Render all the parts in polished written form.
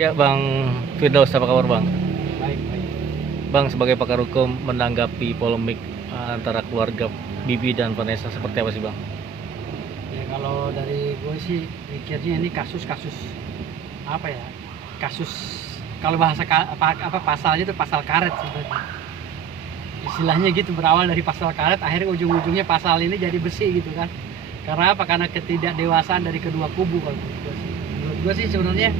Ya, Bang Firdaus, apa kabar Bang? Baik, baik. Bang, sebagai pakar hukum menanggapi polemik antara keluarga Bibi dan Vanessa seperti apa sih Bang? Ya kalau dari gue sih pikirnya ini kasus-kasus apa ya? Kasus kalau bahasa pasalnya itu pasal karet sebenarnya. Istilahnya gitu, berawal dari pasal karet, akhirnya ujung-ujungnya pasal ini jadi besi gitu kan. Karena apa? Karena ketidakdewasaan dari kedua kubu kalau menurut gue sih. Menurut gue sih sebenarnya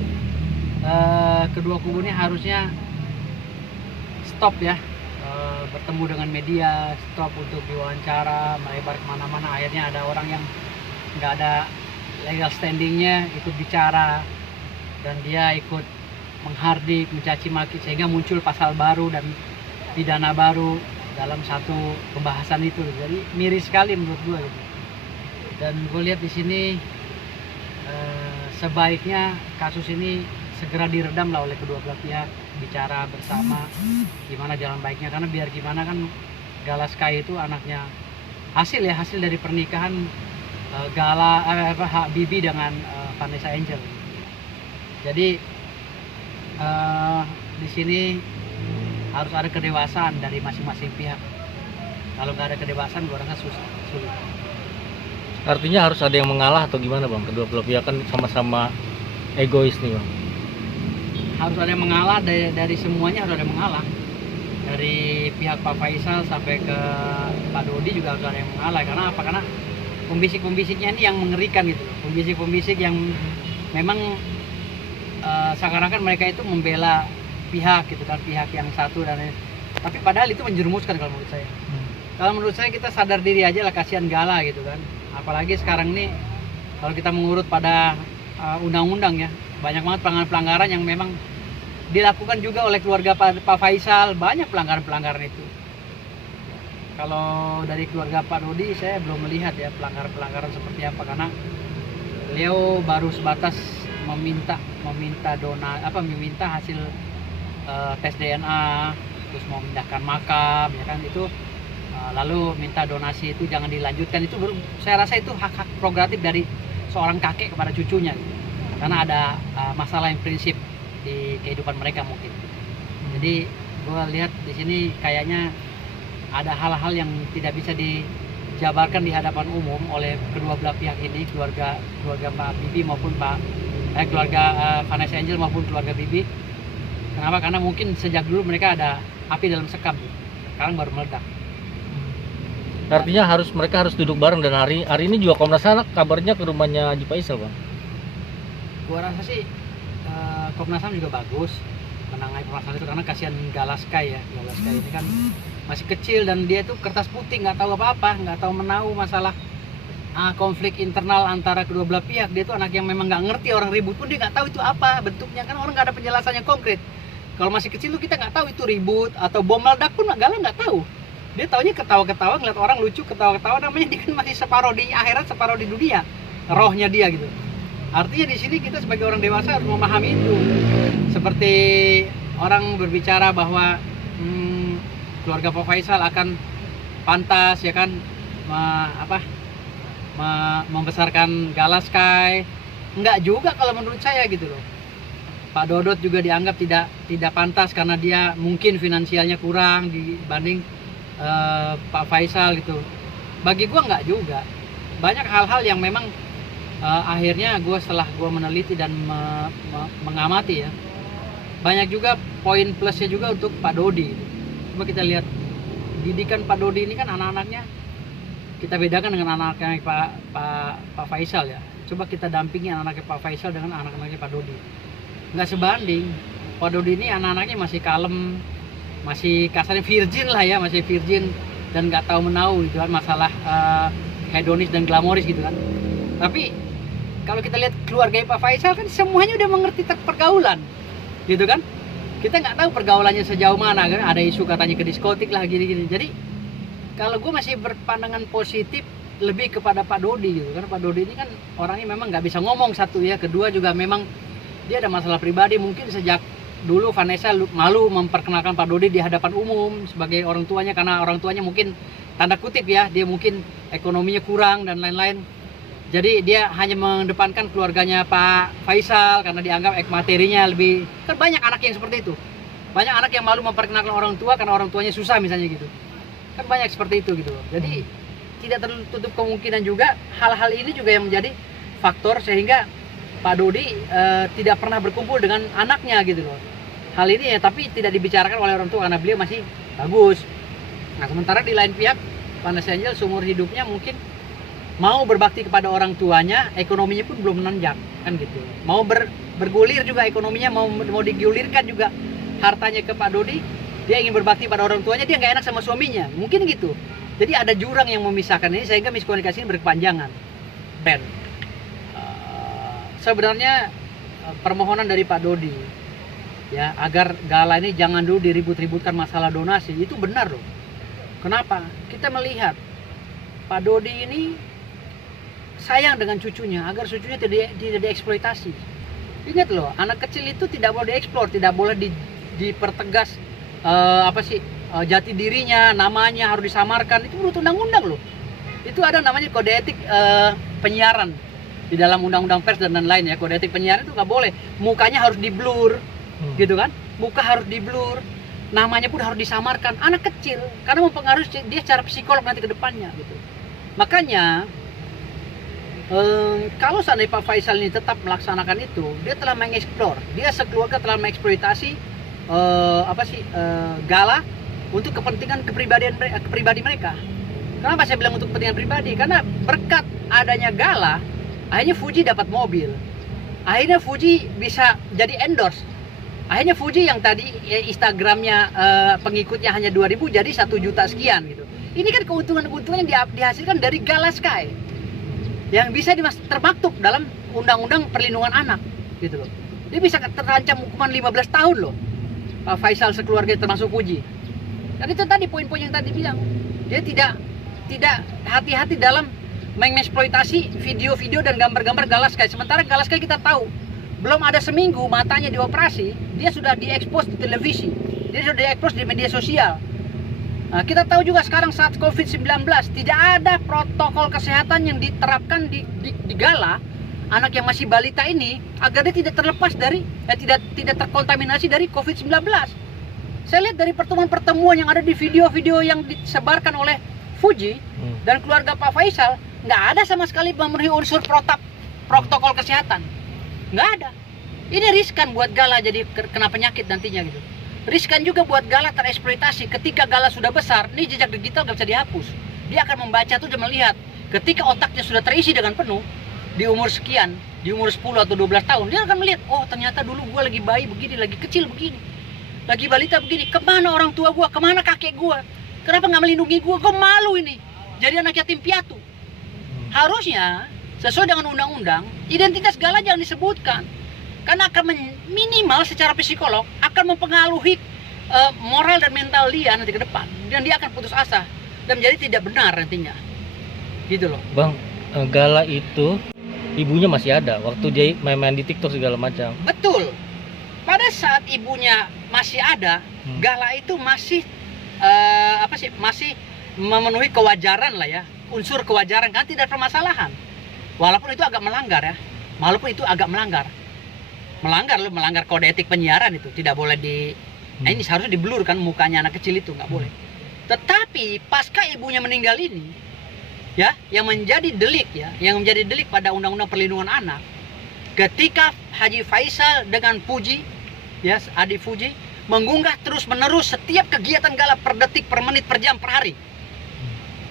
kedua kubu ini harusnya stop ya, bertemu dengan media, stop untuk diwawancara, melebar kemana-mana. Akhirnya ada orang yang nggak ada legal standingnya ikut bicara, dan dia ikut menghardik, mencaci maki, sehingga muncul pasal baru dan pidana baru dalam satu pembahasan itu. Jadi miris sekali menurut gue gitu. Dan gue lihat di sini sebaiknya kasus ini segera diredam lah oleh kedua belah pihak, bicara bersama gimana jalan baiknya, karena biar gimana kan Gala Sky itu anaknya hasil dari pernikahan Bibi dengan Vanessa Angel. Jadi di sini harus ada kedewasaan dari masing-masing pihak. Kalau nggak ada kedewasaan, gue rasa sulit. Artinya harus ada yang mengalah atau gimana Bang? Kedua belah pihak kan sama-sama egois nih Bang. Harus ada yang mengalah, dari semuanya harus ada yang mengalah. Dari pihak Pak Faisal sampai ke Pak Dodi juga harus ada yang mengalah. Karena apa? Karena pembisik-pembisiknya ini yang mengerikan gitu. Pembisik-pembisik yang memang seakan-akan mereka itu membela pihak gitu kan, pihak yang satu, dan tapi padahal itu menjerumuskan kalau menurut saya. Kalau menurut saya kita sadar diri aja lah, kasihan Gala gitu kan. Apalagi sekarang ini kalau kita mengurut pada undang-undang ya, banyak banget pelanggaran-pelanggaran yang memang dilakukan juga oleh keluarga Pak Faisal. Banyak pelanggaran-pelanggaran itu. Kalau dari keluarga Pak Dodi saya belum melihat ya pelanggaran-pelanggaran seperti apa, karena beliau baru sebatas meminta hasil tes DNA, terus mau memindahkan makam ya kan, itu lalu minta donasi itu jangan dilanjutkan. Itu saya rasa itu hak prerogatif dari seorang kakek kepada cucunya gitu. Karena ada masalah yang prinsip di kehidupan mereka mungkin. Jadi gue lihat di sini kayaknya ada hal-hal yang tidak bisa dijabarkan di hadapan umum oleh kedua belah pihak ini, keluarga Mbak Bibi maupun keluarga Vanessa Angel maupun keluarga Bibi. Kenapa? Karena mungkin sejak dulu mereka ada api dalam sekam, sekarang baru meledak. Artinya mereka harus duduk bareng, dan hari ini juga Komnas Ham kabarnya ke rumahnya Haji Faisal Bang. Gua rasa sih Komnas HAM juga bagus menangani permasalahan itu, karena kasihan Gala Sky ya. Gala Sky ini kan masih kecil dan dia tuh kertas putih, nggak tahu apa-apa, nggak tahu menahu masalah konflik internal antara kedua belah pihak. Dia tuh anak yang memang nggak ngerti, orang ribut pun dia nggak tahu itu apa bentuknya, kan orang nggak ada penjelasannya konkret. Kalau masih kecil tuh kita nggak tahu itu ribut atau bom meledak pun Gala nggak tahu. Dia taunya ketawa-ketawa, ngeliat orang lucu ketawa-ketawa, namanya dia kan masih separuh di akhirat separuh di dunia, rohnya dia gitu. Artinya di sini kita sebagai orang dewasa harus memahami itu. Seperti orang berbicara bahwa keluarga Pak Faisal akan pantas ya kan membesarkan Gala Sky. Enggak juga kalau menurut saya gitu loh. Pak Dodot juga dianggap tidak pantas karena dia mungkin finansialnya kurang dibanding Pak Faisal gitu. Bagi gua enggak juga. Banyak hal-hal yang memang akhirnya setelah gue meneliti dan mengamati ya, banyak juga poin plusnya juga untuk Pak Dodi. Coba kita lihat didikan Pak Dodi ini kan, anak-anaknya kita bedakan dengan anak-anaknya Pak Faisal ya. Coba kita dampingi anak-anaknya Pak Faisal dengan anak-anaknya Pak Dodi, nggak sebanding. Pak Dodi ini anak-anaknya masih kalem, masih kasarnya virgin lah ya, masih virgin dan nggak tahu menahu gitu kan masalah hedonis dan glamoris gitu kan. Tapi kalau kita lihat keluarga Pak Faisal kan semuanya udah mengerti pergaulan gitu kan. Kita nggak tahu pergaulannya sejauh mana kan, ada isu katanya ke diskotik lah gini-gini. Jadi kalau gue masih berpandangan positif lebih kepada Pak Dodi gitu, karena Pak Dodi ini kan orangnya memang nggak bisa ngomong satu ya, kedua juga memang dia ada masalah pribadi. Mungkin sejak dulu Vanessa malu memperkenalkan Pak Dodi di hadapan umum sebagai orang tuanya, karena orang tuanya mungkin tanda kutip ya, dia mungkin ekonominya kurang dan lain-lain. Jadi dia hanya mengedepankan keluarganya Pak Faisal karena dianggap materinya lebih, kan banyak anak yang seperti itu. Banyak anak yang malu memperkenalkan orang tua karena orang tuanya susah misalnya gitu. Kan banyak seperti itu gitu. Jadi tidak tertutup kemungkinan juga hal-hal ini juga yang menjadi faktor sehingga Pak Dodi tidak pernah berkumpul dengan anaknya gitu loh. Hal ini ya tapi tidak dibicarakan oleh orang tua karena beliau masih bagus. Nah sementara di lain pihak Vanessa Angel seumur hidupnya mungkin mau berbakti kepada orang tuanya, ekonominya pun belum menanjak kan gitu. Mau bergulir juga ekonominya, mau digulirkan juga hartanya ke Pak Dodi, dia ingin berbakti pada orang tuanya, dia nggak enak sama suaminya, mungkin gitu. Jadi ada jurang yang memisahkan ini sehingga miskomunikasi ini berkepanjangan. Dan sebenarnya permohonan dari Pak Dodi ya agar gala ini jangan dulu diribut-ributkan masalah donasi itu benar loh. Kenapa? Kita melihat Pak Dodi ini sayang dengan cucunya agar cucunya tidak dieksploitasi. Ingat loh, anak kecil itu tidak boleh dieksplor, tidak boleh dipertegas jati dirinya, namanya harus disamarkan. Itu menurut undang-undang loh. Itu ada namanya kode etik penyiaran di dalam undang-undang pers dan lain-lain ya. Kode etik penyiaran itu nggak boleh, mukanya harus diblur, gitu kan? Muka harus diblur, namanya pun harus disamarkan. Anak kecil karena mempengaruhi dia secara psikolog nanti ke depannya gitu. Makanya kalau seandainya Pak Faisal ini tetap melaksanakan itu, dia telah mengeksplor, dia sekeluarga telah mengeksploitasi gala untuk kepentingan pribadi mereka. Kenapa saya bilang untuk kepentingan pribadi? Karena berkat adanya gala, akhirnya Fuji dapat mobil, akhirnya Fuji bisa jadi endorse, akhirnya Fuji yang tadi Instagramnya pengikutnya hanya 2.000 jadi 1 juta sekian gitu. Ini kan keuntungan-keuntungan yang dihasilkan dari Gala Sky yang bisa termaktub dalam undang-undang perlindungan anak gitu loh. Dia bisa terancam hukuman 15 tahun loh Pak Faisal sekeluarga termasuk Fuji. Dan itu tadi poin-poin yang tadi bilang, dia tidak hati-hati dalam mengeksploitasi video-video dan gambar-gambar Gala Sky. Sementara Gala Sky kita tahu belum ada seminggu matanya dioperasi, dia sudah diekspos di televisi, dia sudah diekspos di media sosial. Nah, kita tahu juga sekarang saat COVID-19 tidak ada protokol kesehatan yang diterapkan di Gala anak yang masih balita ini agar dia tidak terlepas dari tidak terkontaminasi dari COVID-19. Saya lihat dari pertemuan-pertemuan yang ada di video-video yang disebarkan oleh Fuji dan keluarga Pak Faisal, nggak ada sama sekali memenuhi unsur protokol kesehatan. Nggak ada. Ini riskan buat Gala jadi kena penyakit nantinya gitu. Riskan juga buat Gala tereksploitasi. Ketika Gala sudah besar, ini jejak digital nggak bisa dihapus. Dia akan membaca tuh dan melihat. Ketika otaknya sudah terisi dengan penuh, di umur sekian, di umur 10 atau 12 tahun, dia akan melihat, oh ternyata dulu gue lagi bayi begini, lagi kecil begini, lagi balita begini, kemana orang tua gue, kemana kakek gue, kenapa nggak melindungi gue malu ini, jadi anak yatim piatu. Harusnya, sesuai dengan undang-undang, identitas Gala jangan disebutkan. Karena akan minimal secara psikolog akan mempengaruhi moral dan mental dia nanti ke depan, dan dia akan putus asa dan menjadi tidak benar nantinya gitu loh Bang. Gala itu ibunya masih ada waktu dia main-main di TikTok segala macam. Betul, pada saat ibunya masih ada, Gala itu masih masih memenuhi kewajaran lah ya, unsur kewajaran, kan tidak ada permasalahan. Walaupun itu agak melanggar ya, melanggar kode etik penyiaran, itu tidak boleh ini seharusnya diblur kan mukanya anak kecil itu, nggak boleh. Tetapi pasca ibunya meninggal ini ya, yang menjadi delik pada undang-undang perlindungan anak, ketika Haji Faisal dengan Fuji ya, adik Fuji mengunggah terus-menerus setiap kegiatan Gala per detik, per menit, per jam, per hari,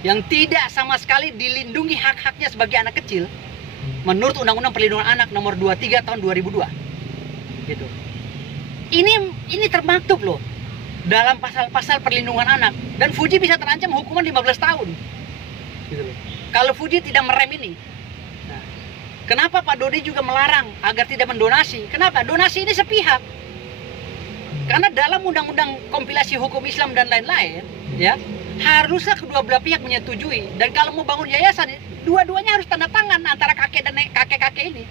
yang tidak sama sekali dilindungi hak-haknya sebagai anak kecil menurut Undang-Undang Perlindungan Anak nomor 23 tahun 2002 gitu. Ini termaktub loh dalam pasal-pasal perlindungan anak, dan Fuji bisa terancam hukuman 15 tahun gitu loh kalau Fuji tidak merem ini. Nah, kenapa Pak Dodi juga melarang agar tidak mendonasi? Kenapa? Donasi ini sepihak. Karena dalam undang-undang kompilasi hukum Islam dan lain-lain ya, harusnya kedua belah pihak menyetujui, dan kalau mau bangun yayasan dua-duanya harus tanda tangan antara kakek dan kakek ini.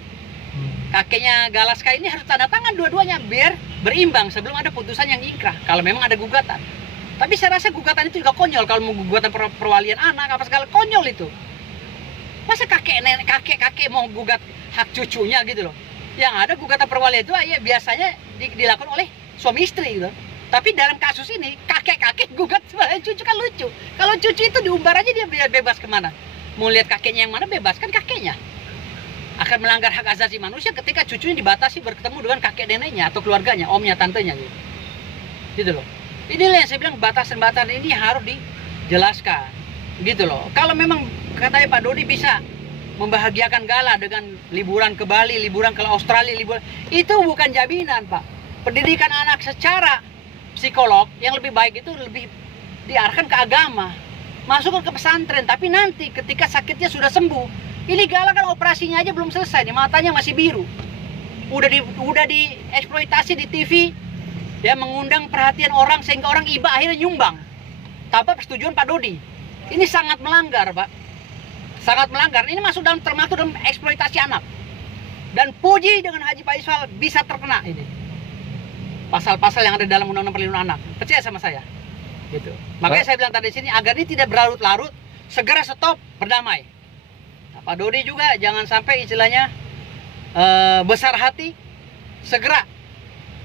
Kakeknya Gala Sky ini harus tanda tangan dua-duanya biar berimbang sebelum ada putusan yang ingkrah kalau memang ada gugatan. Tapi saya rasa gugatan itu juga konyol kalau mau gugatan perwalian anak apa segala, konyol itu. Masa kakek nenek kakek mau gugat hak cucunya gitu loh. Yang ada gugatan perwalian itu ya biasanya dilakukan oleh suami istri gitu. Tapi dalam kasus ini kakek gugat sebagai cucu kan lucu. Kalau cucu itu diumbar aja dia bebas kemana? Mau lihat kakeknya yang mana bebas kan kakeknya. Akan melanggar hak asasi manusia ketika cucunya dibatasi bertemu dengan kakek neneknya atau keluarganya, omnya, tantenya gitu. Gitu loh. Inilah yang saya bilang batasan-batasan ini harus dijelaskan. Gitu loh. Kalau memang katanya Pak Dodi bisa membahagiakan Gala dengan liburan ke Bali, liburan ke Australia, liburan, itu bukan jaminan, Pak. Pendidikan anak secara psikolog yang lebih baik itu lebih diarahkan ke agama, masuk ke pesantren. Tapi nanti ketika sakitnya sudah sembuh, ini Gala kan operasinya aja belum selesai nih, matanya masih biru, udah dieksploitasi di TV, ya, mengundang perhatian orang sehingga orang iba akhirnya nyumbang tanpa persetujuan Pak Dodi. Ini sangat melanggar, Pak. Sangat melanggar. Ini termasuk dalam eksploitasi anak. Dan puji dengan Haji Faisal bisa terkena ini. Pasal-pasal yang ada dalam Undang-Undang Perlindungan Anak. Percaya sama saya. Gitu. Makanya saya bilang tadi di sini agar ini tidak berlarut-larut, segera stop, berdamai. Nah, Pak Dodi juga jangan sampai istilahnya besar hati, segera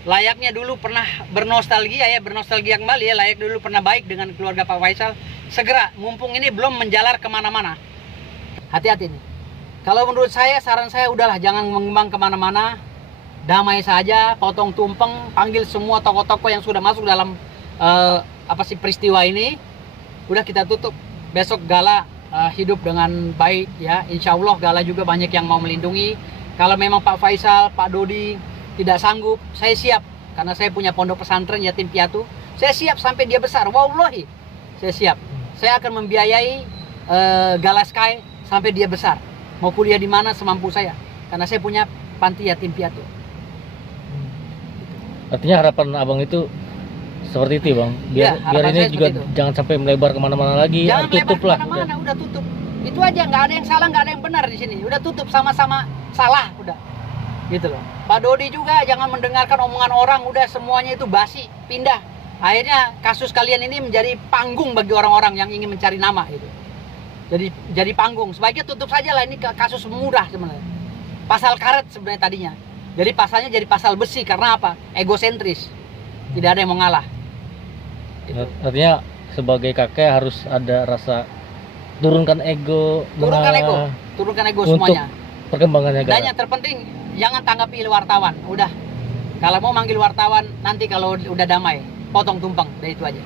layaknya dulu pernah bernostalgia kembali ya, layak dulu pernah baik dengan keluarga Pak Faisal, segera, mumpung ini belum menjalar kemana-mana. Hati-hati nih. Kalau menurut saya, saran saya udahlah jangan mengembang kemana-mana, damai saja, potong tumpeng, panggil semua tokoh-tokoh yang sudah masuk dalam peristiwa ini, udah kita tutup. Besok Gala hidup dengan baik ya, insya Allah Gala juga banyak yang mau melindungi. Kalau memang Pak Faisal, Pak Dodi tidak sanggup, saya siap, karena saya punya pondok pesantren yatim piatu, saya siap sampai dia besar, wallahi saya siap, saya akan membiayai Gala Sky sampai dia besar, mau kuliah di mana semampu saya, karena saya punya panti yatim piatu. Artinya harapan abang itu seperti itu, Bang, biar ini juga jangan sampai melebar kemana-mana lagi, jangan tutup lah kemana-mana, udah tutup, itu aja, nggak ada yang salah, nggak ada yang benar di sini, udah tutup, sama-sama salah, udah gitu loh. Pak Dodi juga jangan mendengarkan omongan orang, udah semuanya itu basi, pindah. Akhirnya kasus kalian ini menjadi panggung bagi orang-orang yang ingin mencari nama gitu. Jadi panggung. Sebaiknya tutup saja lah, ini kasus mudah sebenarnya. Pasal karet sebenarnya tadinya. Jadi pasalnya jadi pasal besi karena apa? Egosentris. Tidak ada yang mau ngalah. Gitu. Artinya sebagai kakek harus ada rasa turunkan ego semuanya. Perkembangannya. Dan yang terpenting jangan tanggapi wartawan, udah. Kalau mau manggil wartawan nanti kalau udah damai, potong tumpeng, dari itu aja.